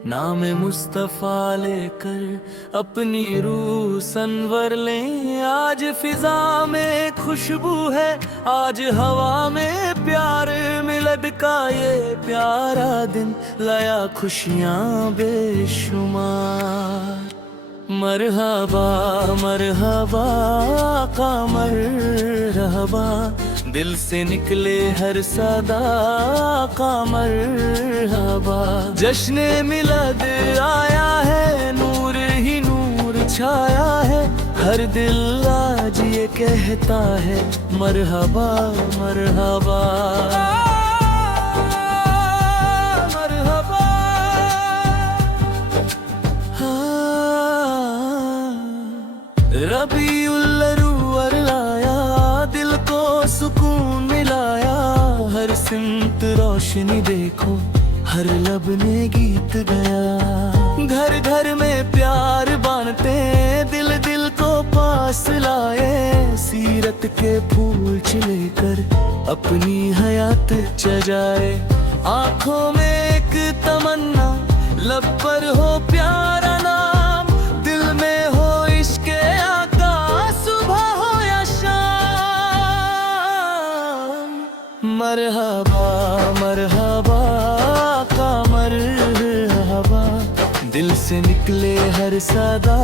नाम मुस्तफा लेकर अपनी रूह संवर लें। आज फिजा में खुशबू है, आज हवा में प्यार मिलद का ये प्यारा दिन लाया खुशियाँ बेशुमार। मरहबा मरहबा का मरहबा, दिल से निकले हर सदा का मरहबा। जश्न मिलद आया है, नूर ही नूर छाया है, हर दिल आज ये कहता है मरहबा मरहबा। रबीउल अव्वल लाया, दिल को सुकून मिलाया, हर सिमत रोशनी देखो, हर लब ने गीत गया। घर घर में प्यार बांटते, दिल दिल को पास लाए, सीरत के फूल खिलेकर अपनी हयात सजाए। आँखों में एक तमन्ना, लब पर हो प्यारा नाम, दिल में हो इश्क़े आका, सुबह हो या शाम। मरहबा मरहबा का मरहबा, दिल से निकले हर सदा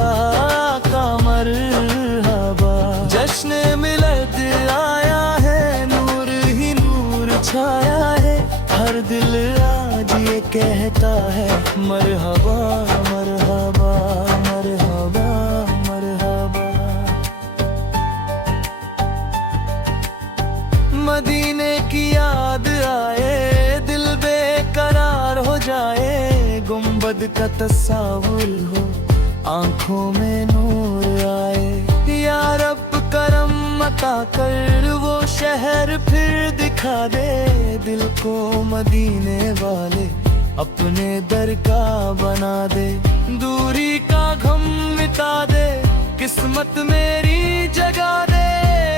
का मरहबा। जश्न मिलद आया है, नूर ही नूर छाया है, हर दिल आज ये कहता है मरहबा मरहबा मरहबा मरहबा। मदीने की याद आए, दिल बेकरार हो जाए, गुंबद का तस्सावुर हो, आंखों में नूर आए। या रब करम अता कर, वो शहर फिर दिखा दे, दिल को मदीने वाले अपने दर का बना दे। दूरी का गम मिटा दे, किस्मत मेरी जगा दे,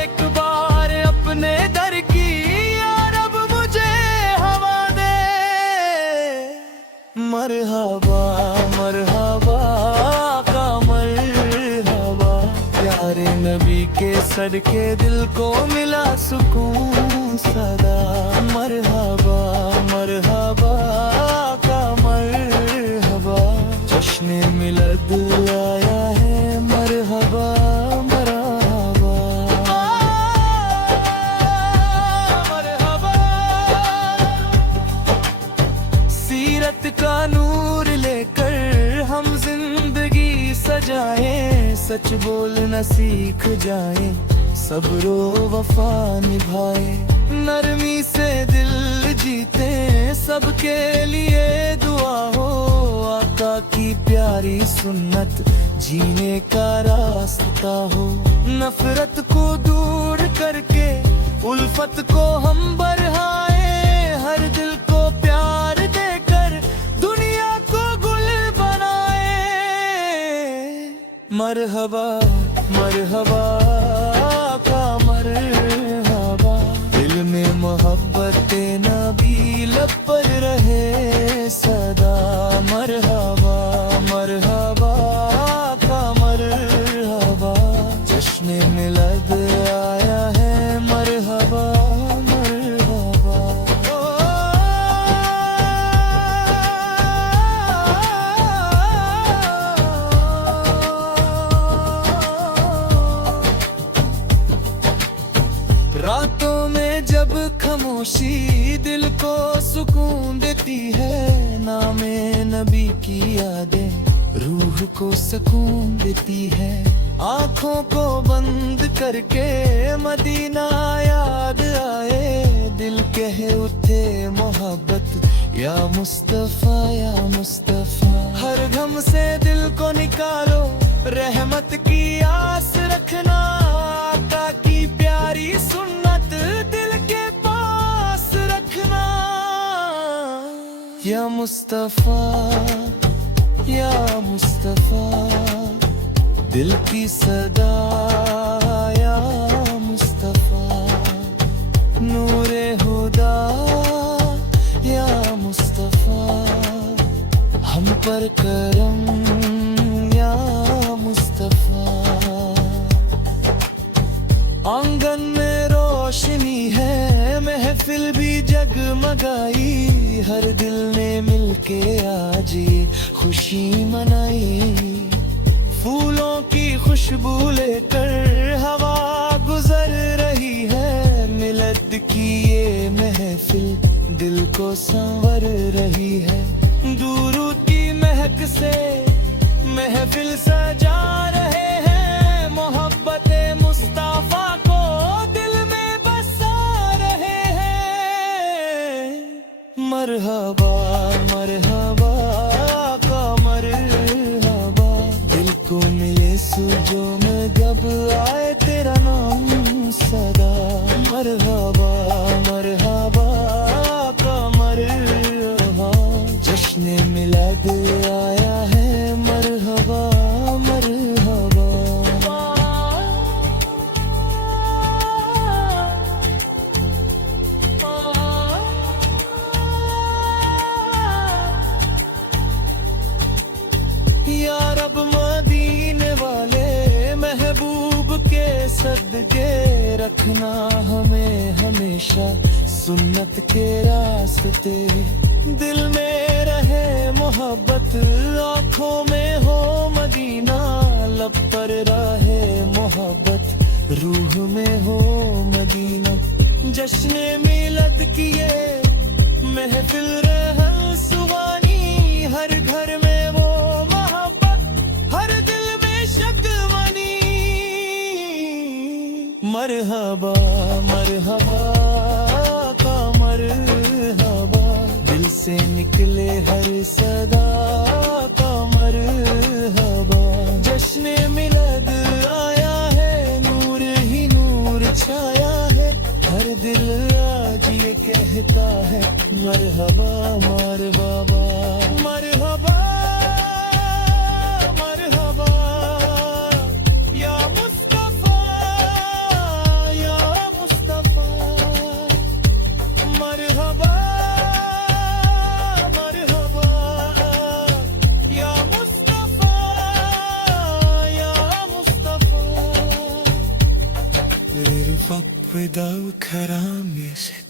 एक बार अपने दर की या रब मुझे हवा दे। मरहबा मरहबा का मरहबा, प्यारे नबी के सदके दिल को मिला सुकून सदा। मरहबा मरहबा का मरहबा, जश्न मिलद आया है, मरहबा मरहबा मरहबा। सीरत का नूर लेकर हम जिंदगी सजाए, सच बोलना सीख जाए, सब्रो वफा निभाए। नरमी से दिल जीते, सबके लिए दुआ हो, आका की प्यारी सुन्नत जीने का रास्ता हो। नफरत को दूर करके उल्फत को हम बढ़ाए, हर दिल को प्यार देकर दुनिया को गुल बनाए। मरहबा मरहबा का मरहबा, दिल में मोहब्बत नबी लब पर रहे सदा। मरहबा मरहबा का मरहबा, जश्न मिलद आया है, मरहबा मरहबा। रातों में जब खामोशी दिल को सुकून देती है, नामे नबी की यादें रूह को सुकून देती है। आँखों को बंद करके मदीना याद आए, दिल कहे उठे मोहब्बत या मुस्तफा या मुस्तफा। हर गम से दिल को निकालो, रहमत की आस रखना, आका की प्यारी सुन्नत दिल के पास रखना। या मुस्तफा या मुस्तफा, दिल की सदा या मुस्तफा। नूरे हुदा या मुस्तफा, हम पर करम या मुस्तफा। आंगन में रोशनी है, महफिल भी जगमगाई, हर दिल ने मिलके आज ये खुशी मनाई। फूलों की खुशबू लेकर हवा गुजर रही है, मिलद की ये महफिल दिल को संवर रही है। दुरूद की महक से महफिल सजा रहे हैं, मोहब्बत मुस्तफा को दिल में बसा रहे हैं। मरहबा मरहबा का मरहबा, दिल को मिले सुजो में जब आए तेरा नाम सदा। मरहबा मरहबा का मरहबा, जश्न मिलाद आया है। मरहबा मरहबा। या रब मदीने वाले महबूब के सदके, रखना हमें हमेशा सुन्नत के रास्ते। दिल में रहे मोहब्बत, आँखों में हो मदीना, लब पर रहे मोहब्बत, रूह में हो मदीना। जश्न मिलद किए महफिल रहल सुवानी, हर घर में वो मोहब्बत, हर दिल में शकमनी। मरहबा मरहबा का मरहबा, दिल से निकले हर सदा का मरहबा। जश्न मिलद आया है, नूर ही नूर छाया है, हर दिल आज ये कहता है। मरहबा मरहबा मरहबा मरहबा या मुस्तफा या मुस्तफा। मरहबा मरहबा या मुस्तफा या Mustafa. Live up without karam, yes.